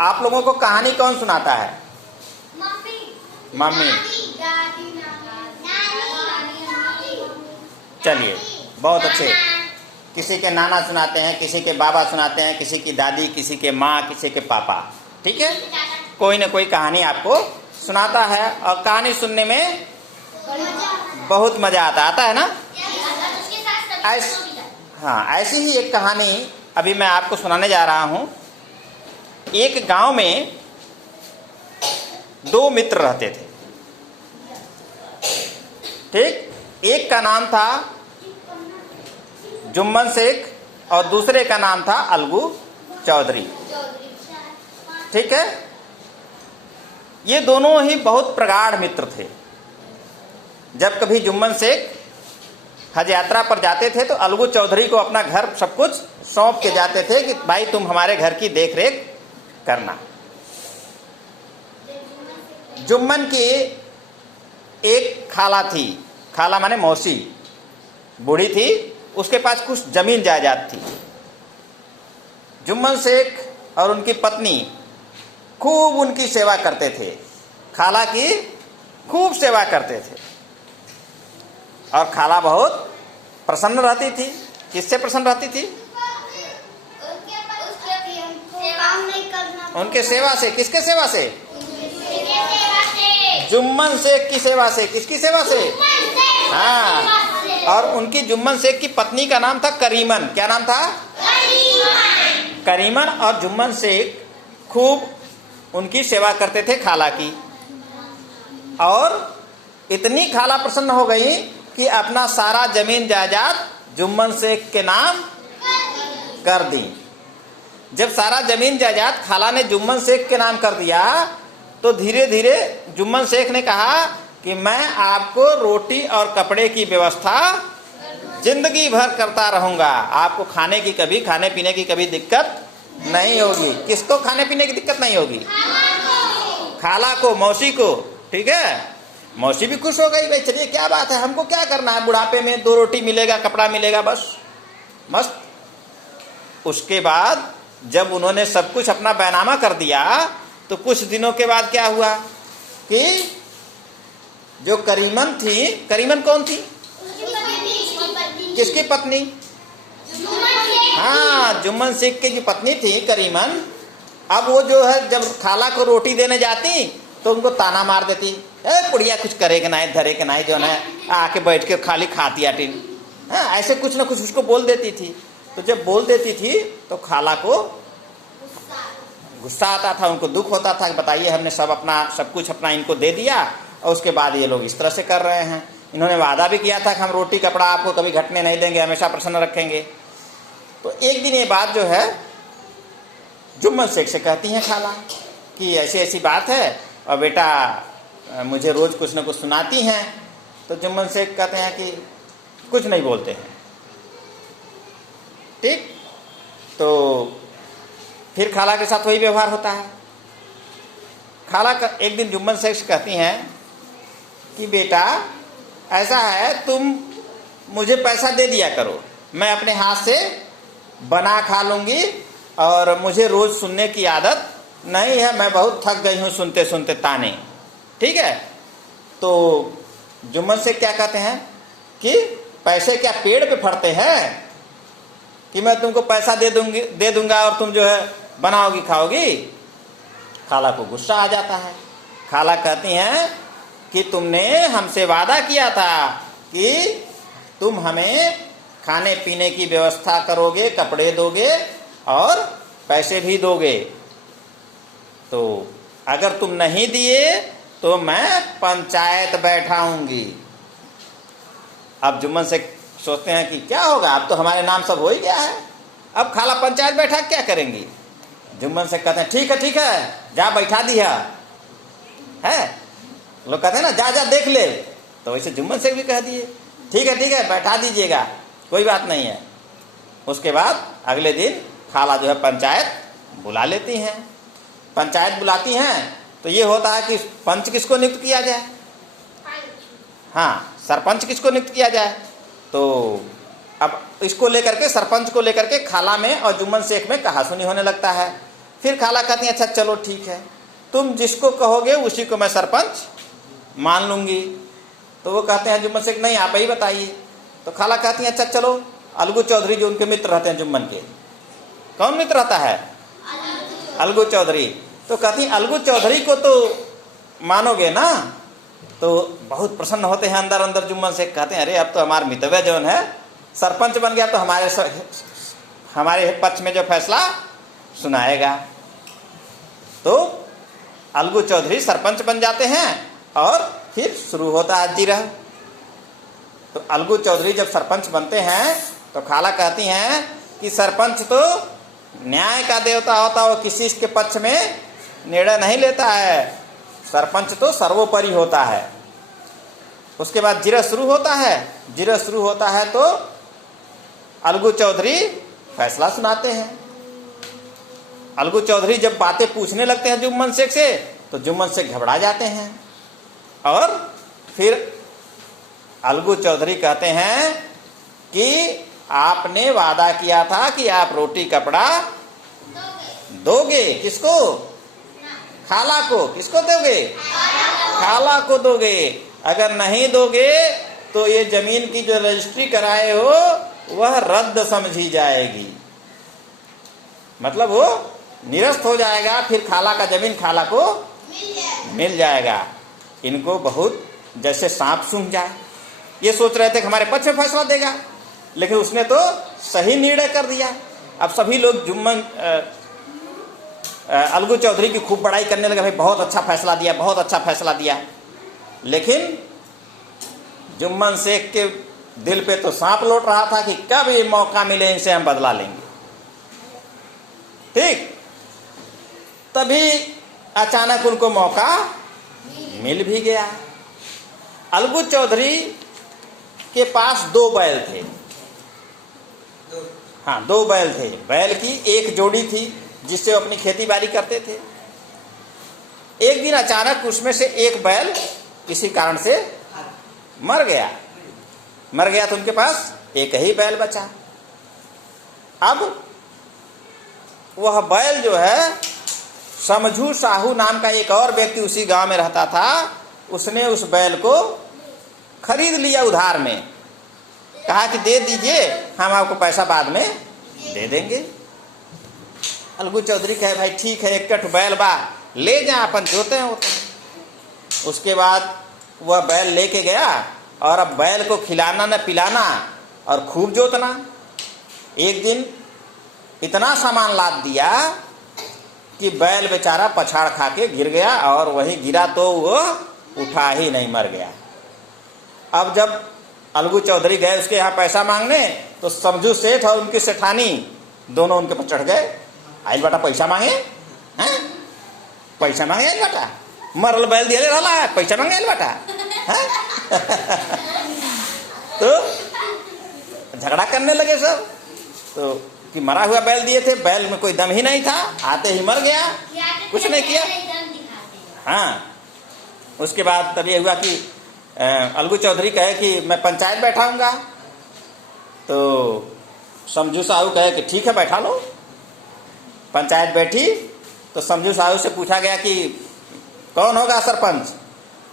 आप लोगों को कहानी कौन सुनाता है? मम्मी। चलिए, बहुत अच्छे। किसी के नाना सुनाते हैं, किसी के बाबा सुनाते हैं, किसी की दादी, किसी के माँ, किसी के पापा। ठीक है, कोई ना कोई कहानी आपको सुनाता है और कहानी सुनने में बहुत मजा आता है ना। ऐसी ही एक कहानी अभी मैं आपको सुनाने जा रहा हूँ। एक गांव में दो मित्र रहते थे। ठीक, एक का नाम था जुम्मन शेख और दूसरे का नाम था अलगू चौधरी। ठीक है, ये दोनों ही बहुत प्रगाढ़ मित्र थे। जब कभी जुम्मन शेख हज यात्रा पर जाते थे तो अलगू चौधरी को अपना घर सब कुछ सौंप के जाते थे कि भाई तुम हमारे घर की देख रेख करना। जुम्मन की एक खाला थी, खाला माने मौसी, बूढ़ी थी, उसके पास कुछ जमीन जायदाद थी। जुम्मन शेख और उनकी पत्नी खूब उनकी सेवा करते थे, खाला की खूब सेवा करते थे और खाला बहुत प्रसन्न रहती थी। किससे प्रसन्न रहती थी? उनके सेवा से। किसके सेवा से? जुम्मन शेख की सेवा से। किसकी सेवा से? हाँ, और उनकी जुम्मन शेख की पत्नी का नाम था करीमन। क्या नाम था? करीमन। और जुम्मन शेख खूब उनकी सेवा करते थे खाला की, और इतनी खाला प्रसन्न हो गई कि अपना सारा जमीन जायदाद जुम्मन शेख के नाम कर दी। जब सारा जमीन जायदाद खाला ने जुम्मन शेख के नाम कर दिया तो धीरे धीरे जुम्मन शेख ने कहा कि मैं आपको रोटी और कपड़े की व्यवस्था जिंदगी भर करता रहूंगा, आपको खाने पीने की कभी दिक्कत नहीं होगी। किसको खाने पीने की दिक्कत नहीं होगी? खाला को, मौसी को। ठीक है, मौसी भी खुश हो गई, भाई चलिए क्या बात है, हमको क्या करना है, बुढ़ापे में 2 रोटी मिलेगा, कपड़ा मिलेगा, बस मस्त। उसके बाद जब उन्होंने सब कुछ अपना बैनामा कर दिया तो कुछ दिनों के बाद क्या हुआ कि जो करीमन थी, करीमन कौन थी? किसकी पत्नी? हाँ, जुम्मन शेख की जो पत्नी थी करीमन, अब वो जो है जब खाला को रोटी देने जाती तो उनको ताना मार देती, ए पुड़िया कुछ करे के ना, धरे के ना, जो है आके बैठ के खाली खाती आटी। हाँ, ऐसे कुछ ना कुछ उसको बोल देती थी। तो जब बोल देती थी तो खाला को गुस्सा आता था, उनको दुख होता था कि बताइए हमने सब कुछ अपना इनको दे दिया और उसके बाद ये लोग इस तरह से कर रहे हैं। इन्होंने वादा भी किया था कि हम रोटी कपड़ा आपको कभी घटने नहीं देंगे, हमेशा प्रसन्न रखेंगे। तो एक दिन ये बात जो है जुम्मन शेख से कहती हैं खाला कि ऐसी ऐसी बात है और बेटा मुझे रोज कुछ न कुछ सुनाती हैं। तो जुम्मन शेख कहते हैं कि कुछ नहीं बोलते हैं। ठीक, तो फिर खाला के साथ वही व्यवहार होता है। खाला एक दिन जुम्मन शेख से कहती हैं कि बेटा ऐसा है, तुम मुझे पैसा दे दिया करो, मैं अपने हाथ से बना खा लूंगी और मुझे रोज सुनने की आदत नहीं है, मैं बहुत थक गई हूं सुनते सुनते ताने। ठीक है, तो जुम्मन शेख क्या कहते हैं कि पैसे क्या पेड़ पे फड़ते हैं कि मैं तुमको पैसा दे दूंगा और तुम जो है बनाओगी खाओगी। खाला को गुस्सा आ जाता है। खाला कहती हैं कि तुमने हमसे वादा किया था कि तुम हमें खाने पीने की व्यवस्था करोगे, कपड़े दोगे और पैसे भी दोगे, तो अगर तुम नहीं दिए तो मैं पंचायत बैठाऊंगी। अब जुम्मन से सोचते हैं कि क्या होगा, अब तो हमारे नाम सब हो ही गया है, अब खाला पंचायत बैठा क्या करेंगी। जुम्मन से कहते हैं ठीक है जा बैठा दिया है। लोग कहते हैं ना जा देख ले, तो वैसे जुम्मन से भी कह दिए ठीक है बैठा दीजिएगा, कोई बात नहीं है। उसके बाद अगले दिन खाला जो है पंचायत बुला लेती हैं। पंचायत बुलाती हैं तो ये होता है कि पंच किसको नियुक्त किया जाए, हाँ सरपंच किसको नियुक्त किया जाए। तो अब इसको लेकर के, सरपंच को लेकर के खाला में और जुम्मन शेख में कहासुनी होने लगता है। फिर खाला कहती हैं अच्छा चलो ठीक है, तुम जिसको कहोगे उसी को मैं सरपंच मान लूंगी। तो वो कहते हैं जुम्मन शेख नहीं आप ही बताइए। तो खाला कहती हैं अच्छा चलो अलगू चौधरी जो उनके मित्र रहते हैं जुम्मन के, कौन मित्र रहता है? अलगू चौधरी। तो कहती हैं अलगू चौधरी को तो मानोगे ना? तो बहुत प्रसन्न होते हैं अंदर अंदर जुम्मन शेख, कहते हैं अरे अब तो हमारा मितव्य जो है सरपंच बन गया, तो हमारे पक्ष में जो फैसला सुनाएगा। तो अलगू चौधरी सरपंच बन जाते हैं और फिर शुरू होता है जिरह। तो अलगू चौधरी जब सरपंच बनते हैं तो खाला कहती हैं कि सरपंच तो न्याय का देवता होता है, वो किसी के पक्ष में निर्णय नहीं लेता है, सरपंच तो सर्वोपरि होता है। उसके बाद जिरह शुरू होता है। जिरह शुरू होता है तो अलगू चौधरी फैसला सुनाते हैं। अलगू चौधरी जब बातें पूछने लगते हैं जुम्मन शेख से तो जुम्मन शेख घबरा जाते हैं और फिर अलगू चौधरी कहते हैं कि आपने वादा किया था कि आप रोटी कपड़ा दोगे। किसको? खाला को। किसको दोगे? खाला को दोगे। अगर नहीं दोगे तो ये जमीन की जो रजिस्ट्री कराए हो वह रद्द समझी जाएगी, मतलब वो निरस्त हो जाएगा, फिर खाला का जमीन खाला को मिल जाएगा। इनको बहुत जैसे सांप सूंघ जाए। ये सोच रहे थे कि हमारे पक्ष में फैसला देगा, लेकिन उसने तो सही निर्णय कर दिया। अब सभी लोग जुम्मन अलगू चौधरी की खूब बड़ाई करने लगे, भाई बहुत अच्छा फैसला दिया, बहुत अच्छा फैसला दिया। लेकिन जुम्मन शेख के दिल पे तो सांप लौट रहा था कि कब ये मौका मिले इनसे हम बदला लेंगे। ठीक, तभी अचानक उनको मौका मिल भी गया। अलगू चौधरी के पास 2 बैल थे। हाँ, 2 बैल थे। बैल की एक जोड़ी थी जिससे वो अपनी खेती बाड़ी करते थे। एक दिन अचानक उसमें से एक बैल किसी कारण से मर गया। मर गया तो उनके पास एक ही बैल बचा। अब वह बैल जो है, समझू साहू नाम का एक और व्यक्ति उसी गांव में रहता था, उसने उस बैल को खरीद लिया उधार में। कहा कि दे दीजिए, हम आपको पैसा बाद में दे देंगे। अलगू चौधरी कहे भाई ठीक है, 1 कठ बैल बा, ले जा, अपन जोते हैं होते हैं। उसके बाद वह बैल लेके गया और अब बैल को खिलाना न पिलाना और खूब जोतना। एक दिन इतना सामान लाद दिया कि बैल बेचारा पछाड़ खा के गिर गया, और वहीं गिरा तो वो उठा ही नहीं, मर गया। अब जब अलगू चौधरी गए उसके यहाँ पैसा मांगने तो समझू सेठ और उनकी सेठानी दोनों उनके पर चढ़ गए। आइल बेटा पैसा मांगे हैं? पैसा मांगे आइल बेटा, मरल बैल दिए रहा है, पैसा मांगे आइल बेटा हैं? तो झगड़ा करने लगे सब। तो कि मरा हुआ बैल दिए थे, बैल में कोई दम ही नहीं था, आते ही मर गया, कुछ नहीं किया। हाँ, उसके बाद तब ये हुआ कि अलगू चौधरी कहे कि मैं पंचायत बैठाऊंगा। तो समझू साहू कहे कि ठीक है बैठा लो। पंचायत बैठी तो समझू साहू से पूछा गया कि कौन होगा सरपंच।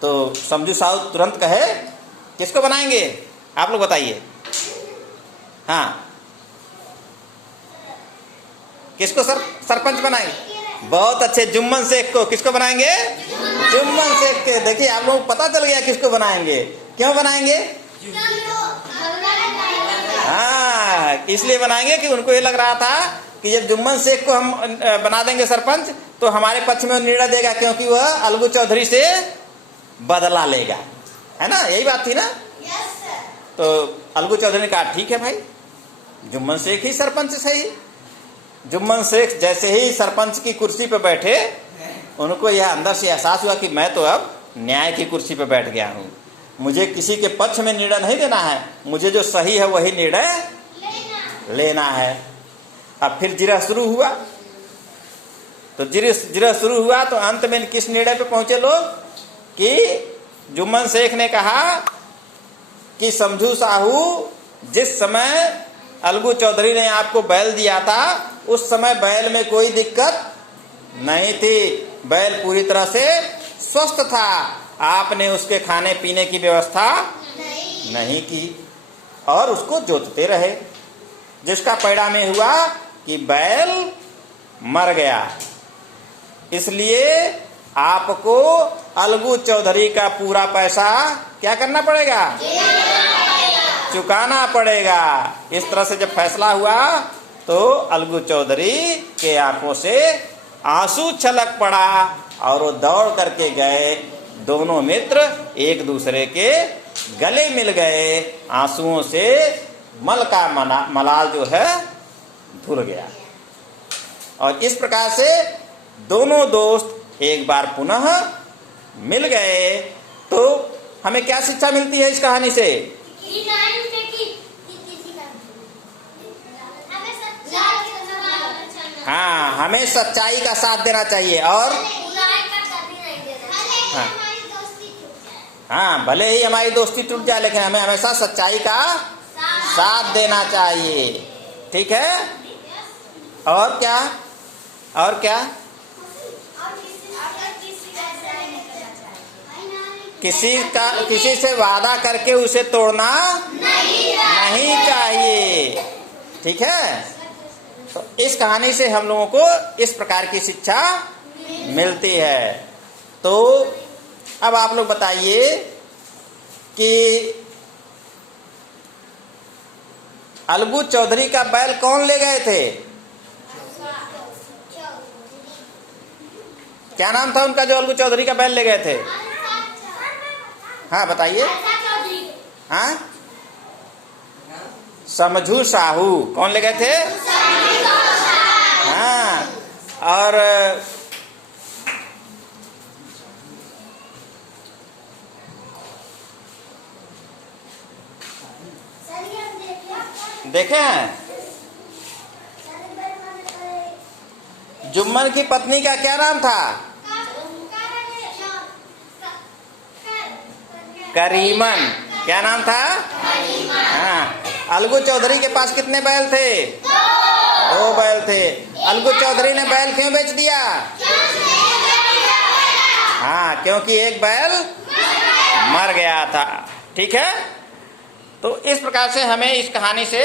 तो समझू साहू तुरंत कहे किसको बनाएंगे आप लोग बताइए। हाँ, किसको सरपंच बनाएंगे? बहुत अच्छे, जुम्मन शेख को। किसको बनाएंगे? जुम्मन शेख के। देखिए आप लोगों को पता चल गया किसको बनाएंगे। क्यों बनाएंगे? हाँ, इसलिए बनाएंगे कि उनको ये लग रहा था कि जब जुम्मन शेख को हम बना देंगे सरपंच तो हमारे पक्ष में निर्णय देगा, क्योंकि वह अलगू चौधरी से बदला लेगा, है ना? यही बात थी ना। तो अलगू चौधरी ने कहा ठीक है भाई, जुम्मन शेख ही सरपंच सही। जुम्मन शेख जैसे ही सरपंच की कुर्सी पर बैठे, उनको यह अंदर से एहसास हुआ कि मैं तो अब न्याय की कुर्सी पर बैठ गया हूँ, मुझे किसी के पक्ष में निर्णय नहीं देना है, मुझे जो सही है वही निर्णय लेना है। अब फिर जिरह शुरू हुआ। तो जिरह शुरू हुआ तो अंत में किस निर्णय पे पहुंचे लोग कि जुम्मन शेख ने कहा कि समझू साहू, जिस समय अलगू चौधरी ने आपको बैल दिया था उस समय बैल में कोई दिक्कत नहीं थी, बैल पूरी तरह से स्वस्थ था, आपने उसके खाने पीने की व्यवस्था नहीं की और उसको जोतते रहे, जिसका परिणाम ये हुआ कि बैल मर गया। इसलिए आपको अलगू चौधरी का पूरा पैसा क्या करना पड़ेगा? चुकाना पड़ेगा। इस तरह से जब फैसला हुआ तो अलगू चौधरी के आंखों से आंसू छलक पड़ा और वो दौड़ करके गए। दोनों मित्र एक दूसरे के गले मिल गए, आंसुओं से मल का मलाल जो है धुल गया। और इस प्रकार से दोनों दोस्त एक बार पुनः मिल गए। तो हमें क्या शिक्षा मिलती है इस कहानी से? हाँ, हमें सच्चाई का साथ देना चाहिए और हाँ, भले ही हमारी दोस्ती टूट जाए लेकिन हमें हमेशा सच्चाई का साथ देना चाहिए। ठीक है? और क्या? और क्या? किसी से वादा करके उसे तोड़ना नहीं चाहिए। ठीक है? तो इस कहानी से हम लोगों को इस प्रकार की शिक्षा मिलती है। तो अब आप लोग बताइए कि अलगू चौधरी का बैल कौन ले गए थे? क्या नाम था उनका जो अलगू चौधरी का बैल ले गए थे? हाँ बताइए। हाँ, समझू साहू। कौन ले गए थे? हाँ, और देखे हैं जुम्मन की पत्नी का क्या नाम था? करीमन। क्या नाम था? हाँ। अलगू चौधरी के पास कितने बैल थे? 2 बैल थे। अलगू चौधरी ने बैल क्यों बेच दिया? हाँ, क्योंकि एक बैल मर गया था। ठीक है? तो इस प्रकार से हमें इस कहानी से